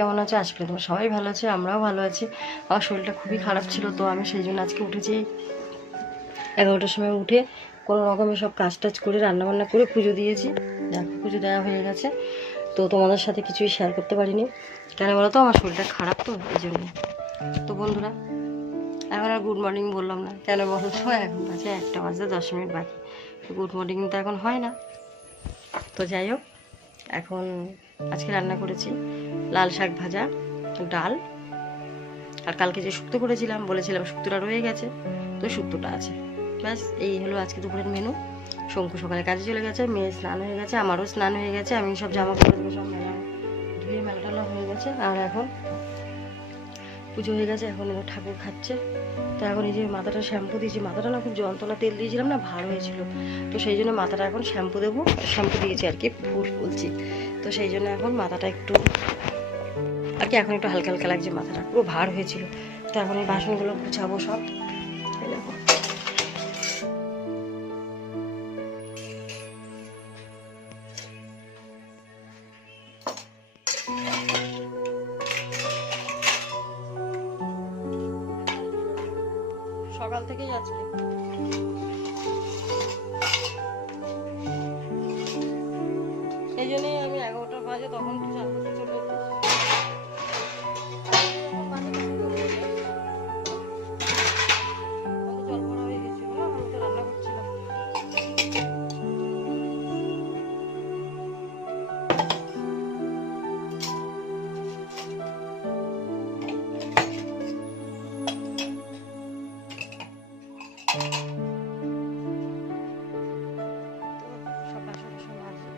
কেমন আছো? আশা করি তোমরা সবাই ভালো আছে, আমরাও ভালো আছি। আমার শরীরটা খুবই খারাপ ছিল, তো আমি সেই জন্য আজকে উঠেছি 11টার সময়। উঠে কোনো রকমের সব কাজ টাজ করে রান্নাবান্না করে পুজো দিয়েছি। দেখো পুজো দেওয়া হয়ে গেছে। তো তোমাদের সাথে কিছুই শেয়ার করতে পারিনি, কেন বলো তো, আমার শরীরটা খারাপ, তো এই জন্য। তো বন্ধুরা, এখন আর গুড মর্নিং বললাম না, কেন বলো তো, এখন বাজে 1টা বাজতে 10 মিনিট বাকি। গুড মর্নিং তো এখন হয় না। তো যাই হোক, এখন আজকে রান্না করেছি লাল শাক ভাজা, ডাল, আর কালকে যে শুক্তো করেছিলাম, বলেছিলাম শুক্তোটা রয়ে গেছে, তো শুক্তোটা আছে। ব্যাস এই হলো আজকে দুপুরের মেনু। শঙ্কু সকালে কাজে চলে গেছে, মেয়ে স্নান হয়ে গেছে, আমারও স্নান হয়ে গেছে, আমি সব জামা কাপড় সব মেলা ধুয়ে মেলা টালা হয়ে গেছে। আর এখন পুজো হয়ে গেছে, এখন এবার ঠাকুর খাচ্ছে। তো এখন এই যে মাথাটা শ্যাম্পু দিয়েছি, মাথাটা না খুব যন্ত্রণা, তেল দিয়েছিলাম না, ভার হয়েছিল, তো সেই জন্য মাথাটা এখন শ্যাম্পু দেবো, শ্যাম্পু দিয়েছি আর কি, ফুল বলছি। তো সেই জন্য এখন মাথাটা একটু আর কি, এখন একটু হালকা হালকা লাগছে, মাথাটা পুরো ভার হয়েছিল। তো এখন এই বাসনগুলো গুছাবো সব। দেখো সকাল থেকেই আজকে এই জন্যই আমি 11টা বাজে তখন একটু চান করতে চলে যেত। জল ভরা হয়ে গেছিল, আমি তো রান্না করছিলাম। সব বাসন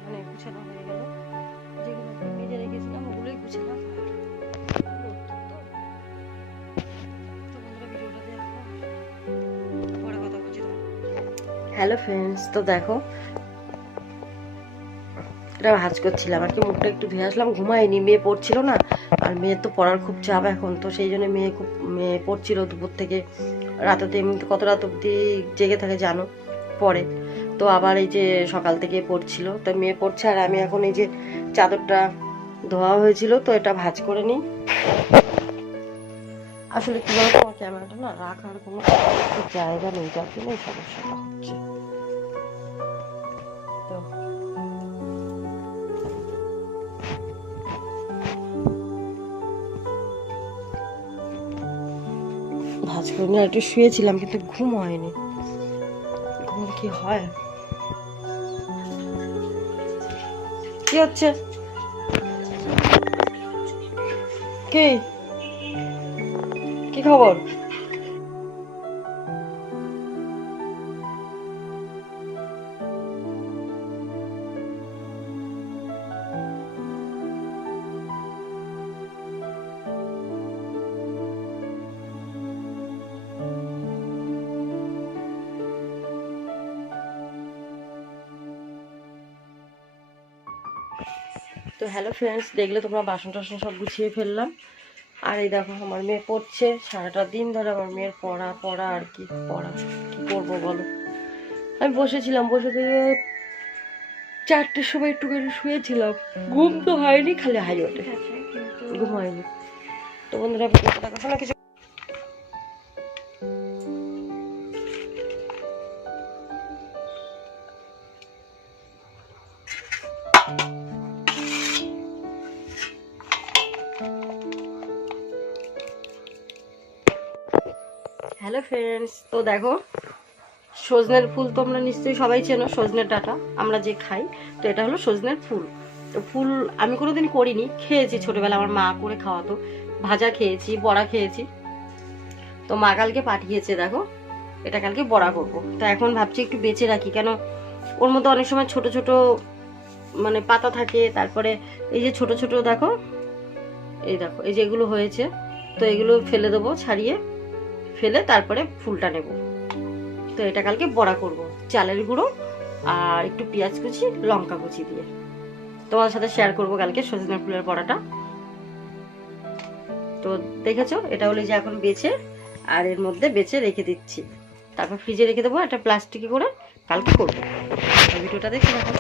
মানে গুছানো হয়ে গেল, যেগুলো মেজে রেখেছিলাম ওগুলোই গুছালাম। হ্যালো ফ্রেন্ডস, তো দেখো এটা ভাজ করছিলাম আর কি, মুখটা একটু ধুয়ে আসলাম, ঘুমাইনি, মেয়ে পড়ছিল না, আর মেয়ের তো পড়ার খুব চাপ এখন, তো সেই জন্য মেয়ে পড়ছিল দুপুর থেকে রাতে, এমনিতে কত রাত অবধি জেগে থাকে জানো, পড়ে। তো আবার এই যে সকাল থেকে পড়ছিল, তো মেয়ে পড়ছে, আর আমি এখন এই যে চাদরটা ধোয়া হয়েছিল, তো এটা ভাজ করে নিই। আসলে কি বলতো, আমার ক্যামেরাটা না রাখার কোনো জায়গা নেই, যার জন্য এই সমস্যাটা হচ্ছে। তো ভাজ করে নিয়ে একটু শুয়েছিলাম, কিন্তু ঘুম হয়নি, ঘুম কি হয়, কি হচ্ছে, কি কি খবর? তো হ্যালো ফ্রেন্ডস, দেখলে তোমরা, বাসন টাসন সব গুছিয়ে ফেললাম। আর এই দেখো আমার মেয়ে পড়ছে, সারাটা দিন ধরে আমার মেয়ের পড়া পড়া আর কি, পড়া কি করবো বলো। আমি বসেছিলাম, বসে থেকে 4টের সময় একটুখানি শুয়েছিলাম, ঘুম তো হয়নি, খালি হাই ওঠে, ঘুম হয়নি। তো বন্ধুরা দেখাশো না কিছু। হ্যালো ফ্রেন্ডস, তো দেখো সজনের ফুল তোমরা নিশ্চয়ই সবাই চেনো, সজনের ডাঁটা আমরা যে খাই, তো এটা হলো সজনের ফুল। তো ফুল আমি কোনোদিন করিনি, খেয়েছি ছোটবেলা, আমার মা করে খাওয়াতো, ভাজা খেয়েছি, বড়া খেয়েছি। তো মা কালকে পাঠিয়েছে, দেখো এটা কালকে বড়া করবো। তো এখন ভাবছি একটু বেঁচে রাখি, কেন ওর মধ্যে অনেক সময় ছোট ছোট মানে পাতা থাকে, তারপরে এই যে ছোট ছোট দেখো, এই দেখো এই যেগুলো হয়েছে, তো এগুলো ফেলে দেবো, ছাড়িয়ে ফেলে তারপরে ফুলটা নেব। তো এটা কালকে বড়া করব চালের গুঁড়ো আর একটু পেঁয়াজ কুচি, লঙ্কা কুচি দিয়ে। তোমাদের সাথে শেয়ার করব কালকে সজনে ফুলের বড়াটা। তো দেখেছো, এটা হলো যে এখন বেছে, আর এর মধ্যে বেছে রেখে দিচ্ছি, তারপর ফ্রিজে রেখে দেবো একটা প্লাস্টিকে করে, কালকে করবো। ভিডিওটা দেখে দেখো।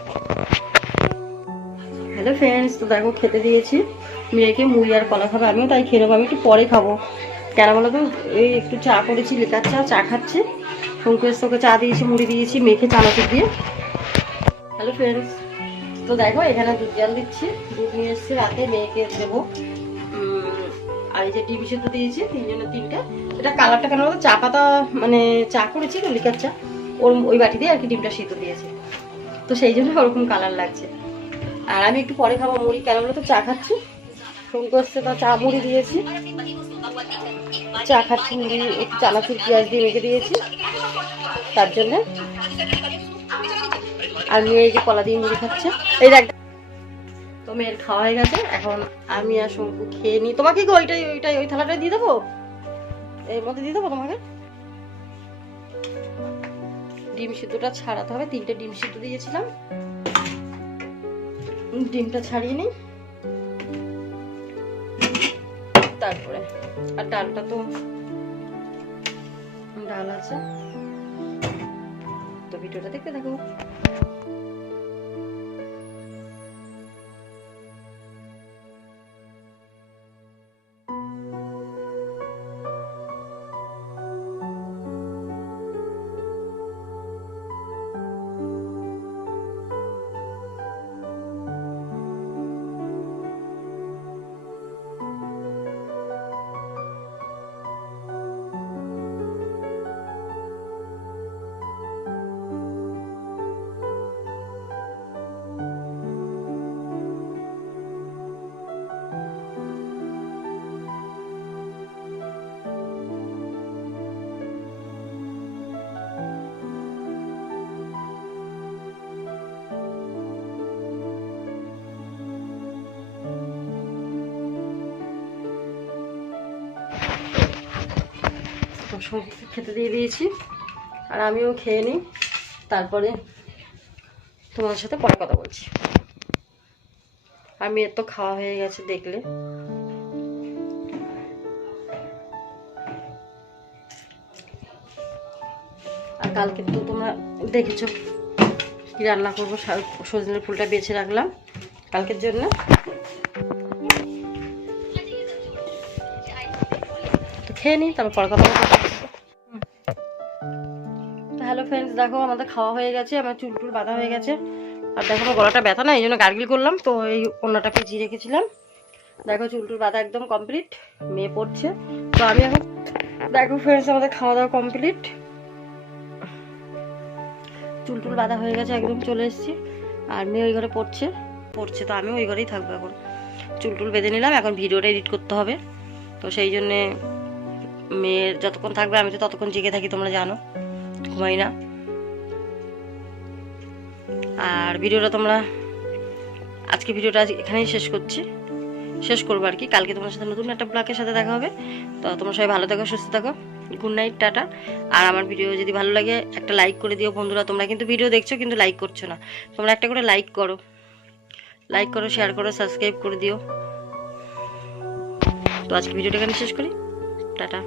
হ্যালো ফ্রেন্ডস, তো দেখো খেতে দিয়েছি, মেয়েকে মুড়ি আর কলা খাবে, আমিও তাই খেয়ে নেবো। আমি একটু পরে খাবো, কেন বলো তো, এই একটু চা করেছি, লেকার চা খাচ্ছে। শঙ্কু এসে ওকে চা দিয়েছি, মুড়ি দিয়েছি, মেয়েকে চানাচুর দিয়ে। হ্যালো ফ্রেন্ডস, তো দেখো এখানে দুধ জাল দিচ্ছি। দুধ নিয়ে এসেছি রাতে, মেয়েকে দেবো। আর এই যে ডিম সেদ্ধ দিয়েছি, 3 জনের 3টে। এটা কালারটা কেন বলতো, চা পাতা মানে চা করেছি তো, লিকার চা, ওই বাটি দিয়ে আর কি ডিমটা সিদ্ধ দিয়েছি, তো সেই জন্য ওরকম কালার লাগছে। আর আমি একটু পরে খাবো মুড়ি, কেন বলো তো চা খাচ্ছি। শঙ্কু আসছে, তা চা মুড়ি দিয়েছি, চা খাচ্ছি, মুড়ি একটু চানাচুর পেঁয়াজ দিয়ে রেখে দিয়েছি তার জন্য। আর মেয়ে এই যে কলা দিয়ে মুড়ি খাচ্ছে, এই দেখ। তো মেয়ের খাওয়া হয়ে গেছে, এখন আমি আর শঙ্কু খেয়ে নিই। তোমাকে কি ওইটাই ওই থালাটাই দিয়ে দেবো, এর মধ্যে দিয়ে দেবো তোমাকে। ডিম সিদ্ধটা ছাড়াতে হবে, 3টে ডিম সিদ্ধ দিয়েছিলাম, ডিমটা ছাড়িয়ে নিই তারপরে। আর ডালটা তো ডাল আছে, তো ভিডিওটা দেখতে থাকো। সবজি খেতে দিয়ে দিয়েছি, আর আমিও খেয়ে নিই, তারপরে তোমার সাথে পরে কথা বলছি। আর মেয়ের তো খাওয়া হয়ে গেছে দেখলে। আর কালকে তো তোমরা দেখেছো কি রান্না করবো, সজনের ফুলটা বেছে রাখলাম কালকের জন্য। তো খেয়ে নিই, তারপর পরে কথা বলবো। হ্যালো ফ্রেন্ডস, দেখো আমাদের খাওয়া হয়ে গেছে, আমার চুল বাঁধা হয়ে গেছে। আর দেখো আমার গলাটা ব্যথা না, এই জন্য গার্গিল করলাম, তো এই ওড়নাটা পেঁচিয়ে রেখেছিলাম। দেখো চুল বাঁধা একদম কমপ্লিট, মেয়ে পড়ছে। তো আমি এখন দেখো ফ্রেন্ডস, আমাদের খাওয়া দাওয়া কমপ্লিট, চুল বাঁধা হয়ে গেছে, একদম চলে এসেছি। আর মেয়ে ওই ঘরে পড়ছে, তো আমি ওই ঘরেই থাকবো। এখন চুল বেঁধে নিলাম, এখন ভিডিওটা এডিট করতে হবে, তো সেই জন্যে মেয়ের যতক্ষণ থাকবে আমি তো ততক্ষণ জেগে থাকি, তোমরা জানো, ঘুমাই না। আর ভিডিওটা তোমরা আজকে ভিডিওটা এখানেই শেষ করবো আর কি। কালকে তোমার সাথে নতুন একটা ব্লগের সাথে দেখা হবে। তো তোমরা সবাই ভালো থাকো, সুস্থ থাকো, গুড নাইট, টাটা। আর আমার ভিডিও যদি ভালো লাগে একটা লাইক করে দিও বন্ধুরা। তোমরা কিন্তু ভিডিও দেখছো কিন্তু লাইক করছো না, তোমরা একটা করে লাইক করো, শেয়ার করো, সাবস্ক্রাইব করে দিও। তো আজকে ভিডিওটা এখানে শেষ করি, টাটা।